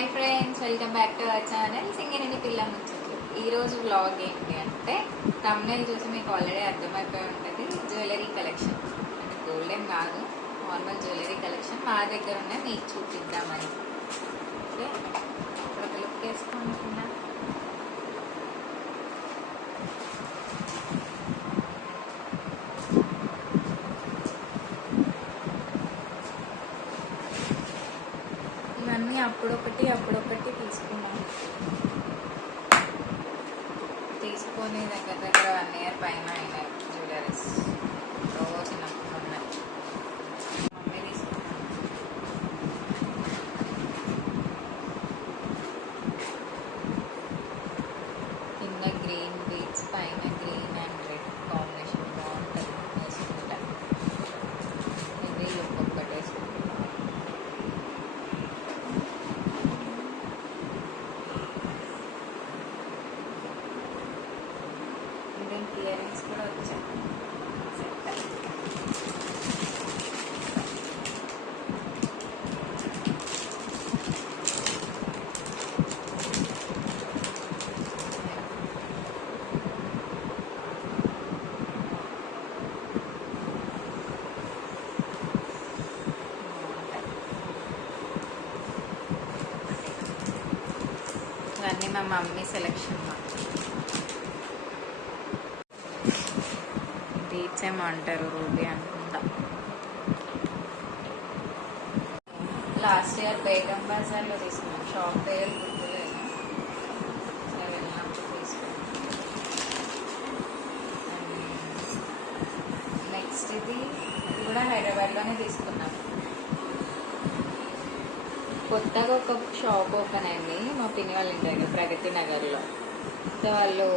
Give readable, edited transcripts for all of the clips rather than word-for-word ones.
Hi friends, welcome back to our channel Singareni Pilla ముచ్చట్లు. ఈరోజు vlog ఏంటి అంటే, thumbnail చూసి మీకు ఆల్రెడీ అర్థమైపోయి ఉంటుంది. జ్యువెలరీ కలెక్షన్ అంటే గోల్డ్ ఏం కాదు, నార్మల్ జ్యువెలరీ కలెక్షన్ మా దగ్గర ఉన్నాయి, మీకు చూపిద్దామని. ఓకే, ఇప్పుడు ఒక లుక్ వేసుకుంటున్నా. ఇవన్నీ అప్పుడొకటి తీసుకున్నాం. తీసుకొని దగ్గర 1 year పైన అయినాయి జ్యువెలరీస్. చిన్నప్పుడు ఉన్నాయి. మమ్మీ తీసుకున్నాను. కింద గ్రీన్ బీడ్స్, పైన గ్రీన్ అండ్ రెడ్ కాంబినేషన్ బాగుంటుంది వేసుకుంటా. ఇది లుక్ ఒక్కటి వేసుకుంటాం. ఇయరింగ్స్ కూడా వచ్చాయి. ఇవన్నీ మా మమ్మీ సెలెక్షన్. బీచ్ ఏమంటారు, రూబీ అనుకుంటా. లాస్ట్ ఇయర్ బేగం బజార్లో తీసుకున్నాం. షాప్ పేరు గుర్తులేదు, వెళ్ళినప్పుడు తీసుకున్నాం. నెక్స్ట్ ఇది కూడా హైదరాబాద్లోనే తీసుకున్నాం. కొత్తగా ఒక షాప్ ఓపెన్ అయింది మా పిన్ని వాళ్ళ ఇంటి దగ్గర, ప్రగతి నగర్లో. సో వాళ్ళు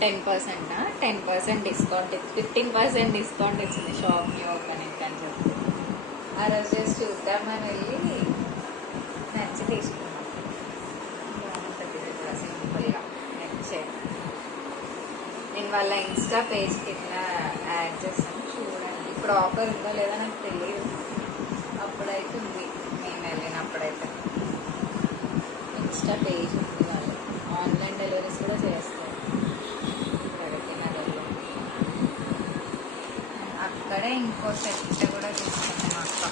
10% డిస్కౌంట్, 15% డిస్కౌంట్ ఇచ్చింది షాప్ని ఓపెనింగ్ అని చెప్పి. ఆ రోజు జస్ట్ చూద్దామని వెళ్ళి నచ్చి తీసుకున్నాం. బాగుంటుంది కూడా, సింపుల్గా నచ్చేది. నేను వాళ్ళ ఇన్స్టా పేజ్ కింద యాడ్ చేస్తాను, చూడండి. ఇప్పుడు ఆఫర్ ఉందో లేదో నాకు తెలియదు, అప్పుడైతే ఉంది, మేము వెళ్ళినప్పుడైతే. ఇన్స్టా పేజ్ ఉంది వాళ్ళు, ఆన్లైన్ డెలివరీస్ కూడా చేస్తారు. అక్కడే ఇంకో సెట్ కూడా తీసుకున్నాం అక్క.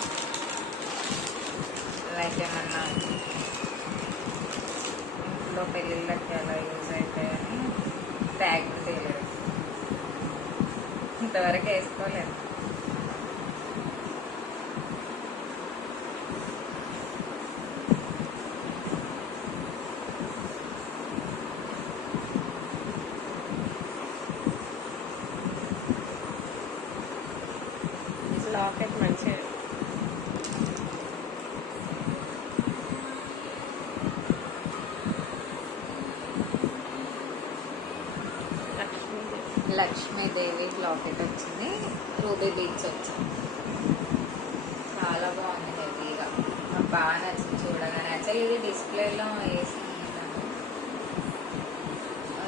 లైక్ ఏమన్నా ఇంట్లో పెళ్ళిళ్ళకి అలా యూజ్ అవుతాయని బ్యాగ్ తేలేదు, ఇంతవరకు వేసుకోలేదు. లాకెట్ మంచిగా లక్ష్మీదేవి లాకెట్ వచ్చింది, రూబీ బీడ్స్ వచ్చింది. చాలా బాగుంది, హెవీగా. నాకు బాగా నచ్చింది చూడగానే. యాక్చువల్లీ ఇది డిస్ప్లేలో వేసి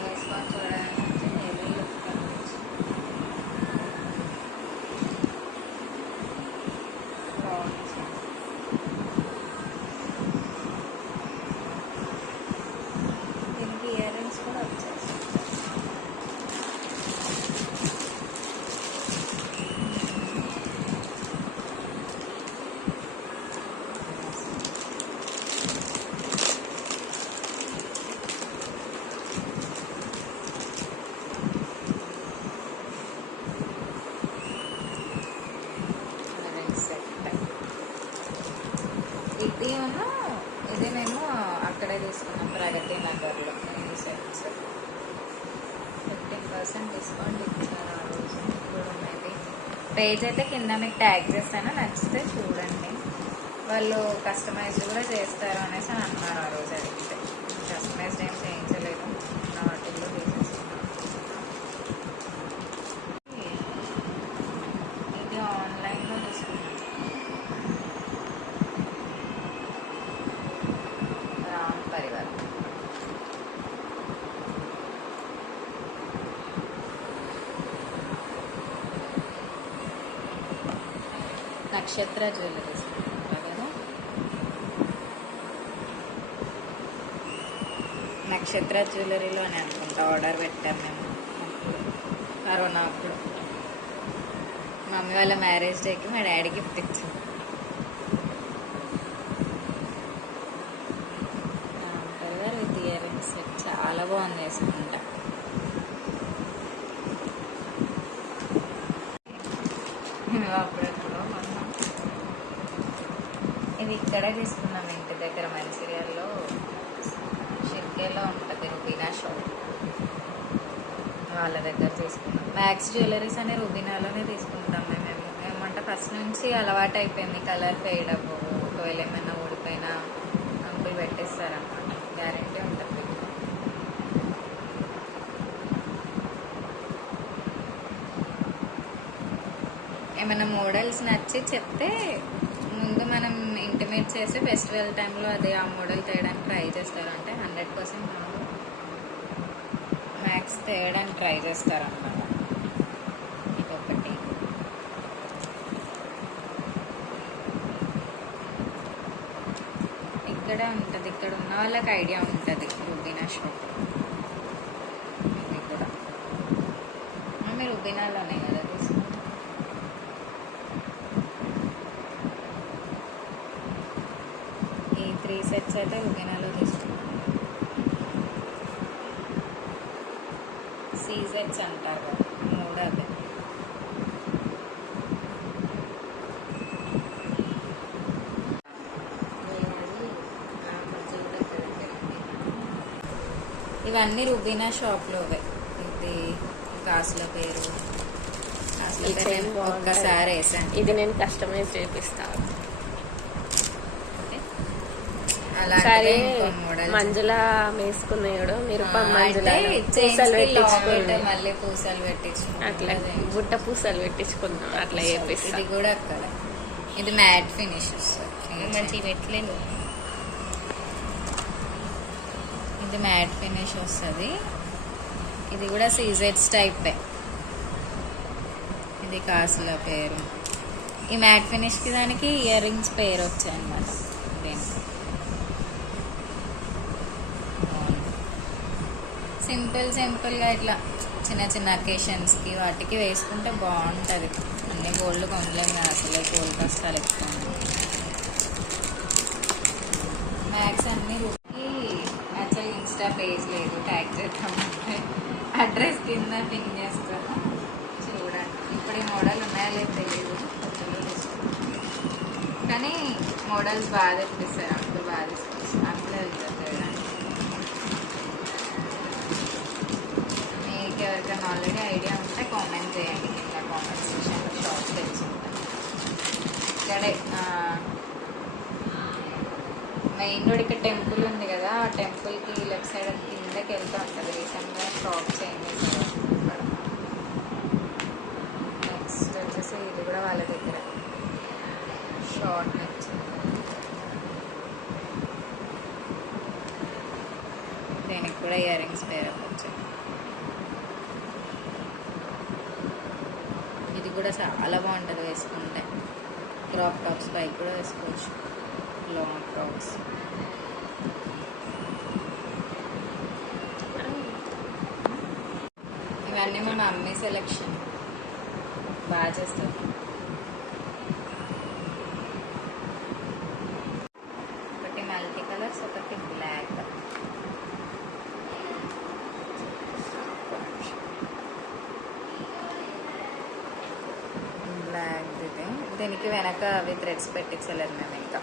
వేసుకొని చూడగానే హెవీ లుక్ కనిపించింది. దీనికి ఇయరింగ్స్ కూడా వచ్చేసాయి. ఇది మేము అక్కడే తీసుకున్నాం, ప్రగతి నగర్లో. ఈ సెట్స్ 15% డిస్కౌంట్ ఇచ్చారు ఆ రోజు. ఇప్పుడు మేబీ పేజ్ అయితే కింద మీకు ట్యాగ్ చేస్తాను, నచ్చితే చూడండి. వాళ్ళు కస్టమైజ్డ్ కూడా చేస్తారు అనేసి అని అన్నారు ఆ రోజు. అడిగితే కస్టమైజ్డ్ ఏం చేయించలేదు, నా వాటిల్లో తీసేస్తున్నాను. ఇది ఆన్లైన్లో తీసుకున్నాను. నక్షత్ర జ్యువెలరీస్ కదా. నక్షత్ర జ్యువెలరీలోనే అనుకుంటా ఆర్డర్ పెట్టాం మేము అప్పుడు, కరోనా అప్పుడు. మమ్మీ వాళ్ళ మ్యారేజ్ డేకి మా డాడీ గిఫ్ట్ ఇచ్చింది. విత్ ఇయర్ రింగ్స్ చాలా బాగుంది వేసుకుంటా. అప్పుడెప్పుడు ఇది ఇక్కడే తీసుకున్నాం, ఇంటి దగ్గర మంచిర్యాలలో షిర్కేలో ఉంటుంది రుబీనా షాప్, వాళ్ళ దగ్గర తీసుకున్నాం. మ్యాక్స్ జ్యువెలరీస్ అనే రుబీనాలోనే తీసుకుంటాం మేము. ఏమంటే ఫస్ట్ నుంచి అలవాటు అయిపోయింది, కలర్ ఫేడ్ అవ్వవు, ఒకవేళ ఏమైనా ఊడిపోయినా అంకుల్ పెట్టేస్తారన్నమాట, గ్యారెంటీ ఉంటుంది. ఏమైనా మోడల్స్ నచ్చి చెప్తే ముందు మనం ఇంటిమేట్ చేసి ఫెస్టివల్ టైంలో అది ఆ మోడల్ తేయడానికి ట్రై చేస్తారు. అంటే 100% మ్యాక్స్ తేయడానికి ట్రై చేస్తారన్నమాట. ఇదొకటి. ఇక్కడే ఉంటుంది, ఇక్కడ ఉన్న వాళ్ళకి ఐడియా ఉంటుంది రుబీనా షాప్. ఇది కూడా మేము రుబీనాలోనే కదా తీసుకుంటాం. ఈ 3 సెట్స్ అయితే రుబీనాలో తీసుకున్నాం. సీజెట్స్ అంటారు కదా, 3 అదే. ఇవన్నీ రుబీనా షాప్లోవే. ఇది కాసుల పేరు, ఒక్కసారి వేసాను. ఇది నేను కస్టమైజ్ చేపిస్తాను. అలాగే మంజుల వేసుకున్నాడు, మీరు మంజుల మళ్ళీ పూసలు పెట్టించుకున్నాం, అట్లా బుట్ట పూసలు పెట్టించుకుందాం, అట్లా చేపిస్తాం. ఇది కూడా అక్కడ. ఇది మ్యాట్ ఫినిష్ వస్తుంది, మంచి పెట్టలేదు. ఇది మ్యాట్ ఫినిష్ వస్తుంది. ఇది కూడా సీజెట్స్ టైపే. ఇది కాసుల పేరు. ఈ మ్యాట్ ఫినిష్కి దానికి ఇయర్ రింగ్స్ పేరు వచ్చాయి అన్నమాట. దీనికి సింపుల్గా ఇట్లా చిన్న చిన్న అకేషన్స్కి వాటికి వేసుకుంటే బాగుంటుంది. అన్ని గోల్డ్ కొనలేము కదా, అసలు గోల్డ్ కష్టాలు ఎక్కువ. మ్యాక్స్ అన్ని యాక్చువల్లీ ఇన్స్టా పేజ్ లేదు, ట్యాగ్ చేద్దామంటే అడ్రస్ కింద పింక్ చేస్తాను, చూడండి. ఇప్పుడు ఈ మోడల్ ఉన్నాయో లేదు తెలియదు, కొత్తలో తీసుకుంటాను. కానీ మోడల్స్ బాగా తెప్పిస్తారు, అంకుల్ బాగా తీసుకొస్తారు, అంకులే వెళ్తారు చూడండి. మీకు ఎవరికైనా ఆల్రెడీ ఐడియా ఉంటే కామెంట్ చేయండి కింద కామెంట్ సెక్షన్లో, షాప్ తెలుసుకుంటాను. ఇక్కడే మెయిన్ రోడ్ ఇక్కడ టెంపుల్ ఉంది కదా, ఆ టెంపుల్కి లెఫ్ట్ సైడ్ కిందకి వెళ్తూ ఉంటుంది. రీసెంట్గా షాప్ చేంజ్ చేశారు ఇక్కడ. నెక్స్ట్ వచ్చేసి ఇది కూడా వాళ్ళ దగ్గర షార్ట్ నెక్స్ట్. దీనికి కూడా ఇయర్ రింగ్స్ పేరు వచ్చాయి. ఇది కూడా చాలా బాగుంటుంది వేసుకుంటే. క్రాప్ టాప్స్ పైకి కూడా వేసుకోవచ్చు, లాంగ్ ఫ్రాక్స్. ఇవన్నీ మా మమ్మీ సెలెక్షన్, బాగా చేస్తారు. ఒకటి మల్టీ కలర్స్, ఒకటి బ్లాక్. బ్లాక్ ఇది. దీనికి వెనక అవి థ్రెడ్స్ పెట్టించలేదు మేము, ఇంకా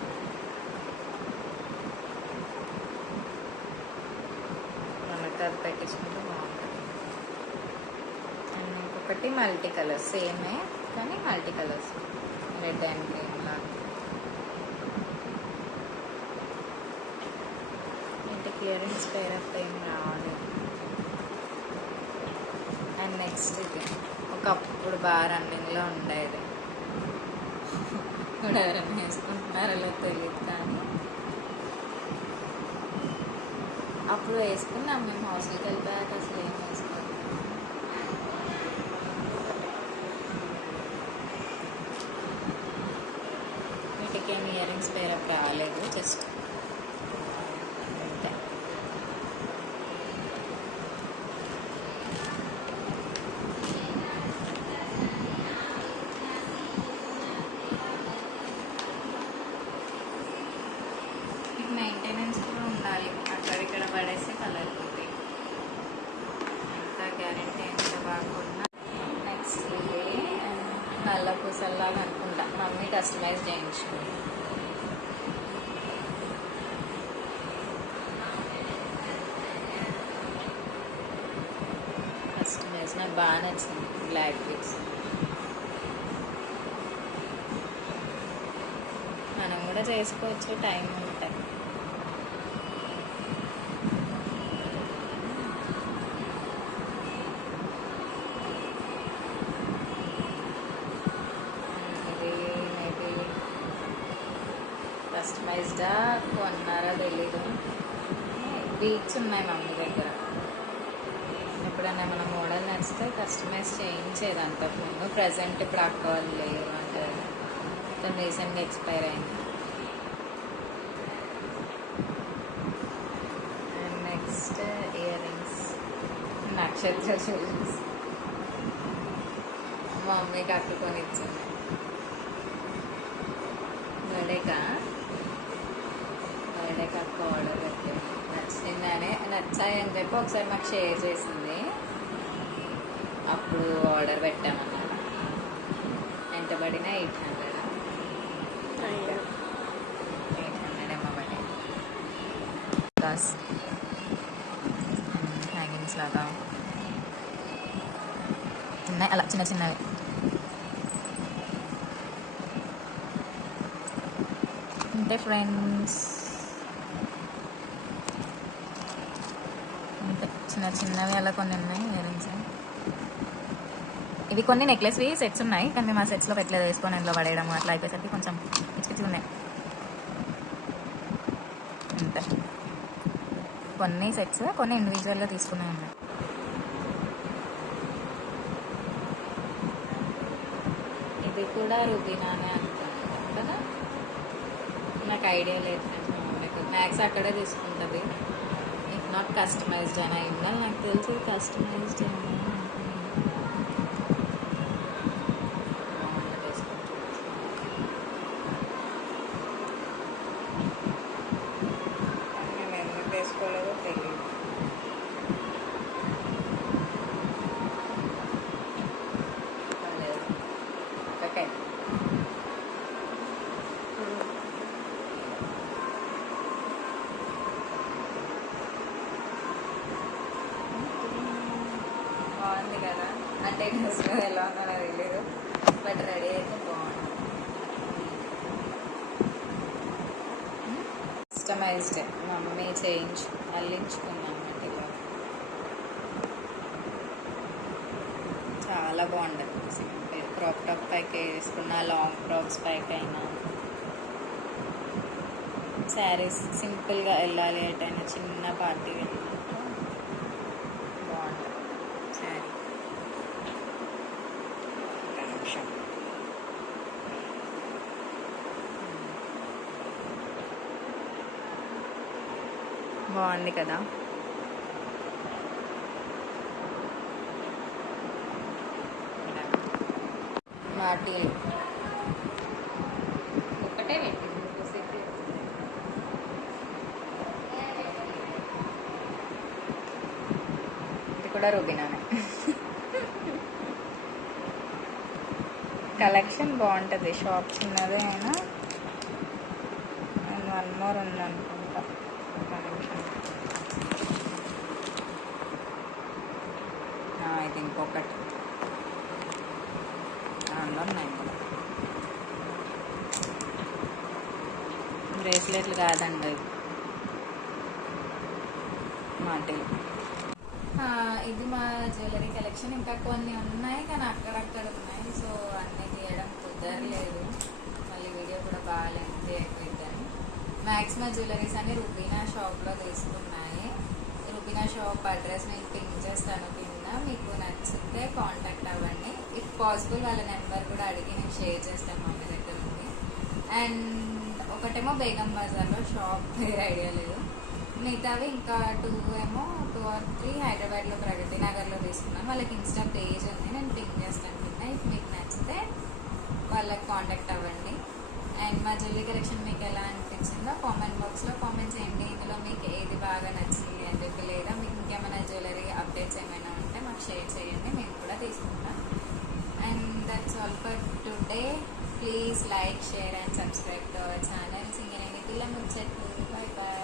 మనకు అది పెట్టించుకుంటే బాగుంటుంది. అండ్ ఇంకొకటి మల్టీ కలర్స్, సేమే కానీ multi colours, red and green లాగా. ఇంటికి ఇయర్ రింగ్స్ పేరు అట్లా ఏం రావాలి. అండ్ నెక్స్ట్ ఇది ఒకప్పుడు బాగా రన్నింగ్లో ఉండేది, ఇప్పుడు ఎవరైనా వేసుకుంటున్నారో తెలియదు, కానీ అప్పుడు వేసుకున్నాం మేము. హాస్టల్కి వెళ్ళిపోయాక అసలు ఏం వేసుకోవాలి. వీటికి ఏమి ఇయర్ రింగ్స్ పేరు రాలేదు, జస్ట్ అంతే. మెయింటెనెన్స్ కూడా ఉండాలి. అక్కడిక్కడ పడేస్తే కలర్ పోతాయి. ఎంత గ్యారెంటీ ఎంత బాగున్నా. నెక్స్ట్ ఇది నల్ల పూసల్లాగా అనుకుంటా, మమ్మీ కస్టమైజ్ చేయించుకుంది. కస్టమైజ్ నాకు బాగా నచ్చింది. బ్లాక్ పిక్స్ మనం కూడా చేసుకోవచ్చు, టైం ఉంటే. ఇది మేబీ కస్టమైజ్డా కొన్నారా తెలీదు. బీట్స్ ఉన్నాయి మమ్మీ దగ్గర. ఎప్పుడైనా మన మోడల్ నచ్చితే కస్టమైజ్ చేయించేది అంతకుముందు. ప్రజెంట్ ఇప్పుడు అక్క వాళ్ళు లేరు అంటే మొత్తం రీసెంట్గా ఎక్స్పైర్ అయింది. అండ్ నెక్స్ట్ ఇయర్ రింగ్స్, నక్షత్ర జ్యువెలర్స్ మా మమ్మీకి అట్టుకొని ఇచ్చింది. బర్త్డేకా అక్క ఆర్డర్ పెట్టింది. నచ్చిందనే నచ్చాయని చెప్పి ఒకసారి మాకు షేర్ చేసింది. అప్పుడు ఆర్డర్ పెట్టామన్నమాట. ఎంత పడినా 800 ఏమో పడి. హ్యాంగింగ్స్ లాగా ఉన్నాయి అలా చిన్న చిన్నవి. అంటే ఫ్రెండ్స్ అంటే చిన్న చిన్నవి అలా కొన్ని ఉన్నాయి ఇయర్ రింగ్స్. ఇవి కొన్ని నెక్లెస్వి సెట్స్ ఉన్నాయి, కానీ మేము ఆ సెట్స్లో పెట్టలేదు. వేసుకొని ఇంట్లో పడేయడం అట్లా అయిపోయేసరికి కొంచెం పిచ్చి ఉన్నాయి. అంతే, కొన్ని సెట్స్ కొన్ని ఇండివిజువల్గా తీసుకున్నాయి ఉన్నాయి. ఇది కూడా రుబీనానే అనుకుంటాను కదా, నాకు ఐడియా లేదు. మ్యాక్స్ అక్కడే తీసుకుంటుంది. ఇఫ్ నాట్ కస్టమైజ్డ్ అని అయిందా నాకు తెలిసి. కస్టమైజ్డ్ ఏమో వేసుకోలేదో తెలియదు. ఓకే, బాగుంది కదా. అంటే డ్రెస్లో ఎలా ఉందో నాకు తెలియదు, బట్ రెడీ అయితే బాగుంది. కస్టమైజ్డ్ మమ్మీ అల్లించుకున్నాం అంటే చాలా బాగుంటుంది. సింపుల్ క్రాప్ టాప్ పైకి వేసుకున్న, లాంగ్ ఫ్రాక్స్ పైకి అయినా, శారీస్ సింపుల్గా వెళ్ళాలి ఎటైనా చిన్న పార్టీ వెళ్ళినట్టు బాగుంటుంది శారీ. బాగుంది కదా. మాటిల్ ఒకటే పెట్టింది. ఇది కూడా రుబీనానే. కలెక్షన్ బాగుంటుంది. షాప్ చిన్నదే అయినా వన్ మోర్ ఉందనుకుంటా. ఇది ఇంకొకటి ఉన్నాయి. బ్రేస్లెట్లు కాదండి ఇవి, మాటిల్. ఇది మా జ్యువెలరీ కలెక్షన్. ఇంకా కొన్ని ఉన్నాయి కానీ అక్కడక్కడ ఉన్నాయి, సో అన్నీ తీయడం కుదరలేదు. మళ్ళీ వీడియో కూడా బాగా లెంత్ అయిపోయిందని. మ్యాక్సిమం జ్యువెలరీస్ అన్ని రుబీనా షాప్లో తీసుకున్నాయి. రుబీనా షాప్ అడ్రస్ నేను పిన్ చేస్తాను కింద. మీకు నచ్చితే కాంటాక్ట్ అవ్వండి. ఇఫ్ పాసిబుల్ వాళ్ళ నెంబర్ కూడా అడిగి నేను షేర్ చేస్తాను మమ్మీ దగ్గర ఉంది. అండ్ ఒకటేమో బేగం బజార్లో, షాప్ పేరు ఐడియా లేదు. మిగతావి ఇంకా 2 or 3 హైదరాబాద్లో ప్రగతి నగర్లో తీసుకున్నాను. వాళ్ళకి ఇన్స్టా పేజ్ ఉంది, నేను పిన్ చేస్తాను కింద. ఇఫ్ మీకు నచ్చితే వాళ్ళకి కాంటాక్ట్ అవ్వండి. అండ్ అండ్ మా జ్యువెలరీ కలెక్షన్ మీకు ఎలా అనిపించిందో కామెంట్ బాక్స్లో కామెంట్ చేయండి. ఇందులో మీకు ఏది బాగా నచ్చింది అని చెప్పి, లేదా మీకు ఇంకేమైనా జ్యువెలరీ అప్డేట్స్ ఏమైనా ఉంటే మాకు షేర్ చేయండి, మేము కూడా తీసుకుంటాం. And that's all for today. Please like, share and subscribe to our channel Singareni Pilla Muchatlu. Bye bye.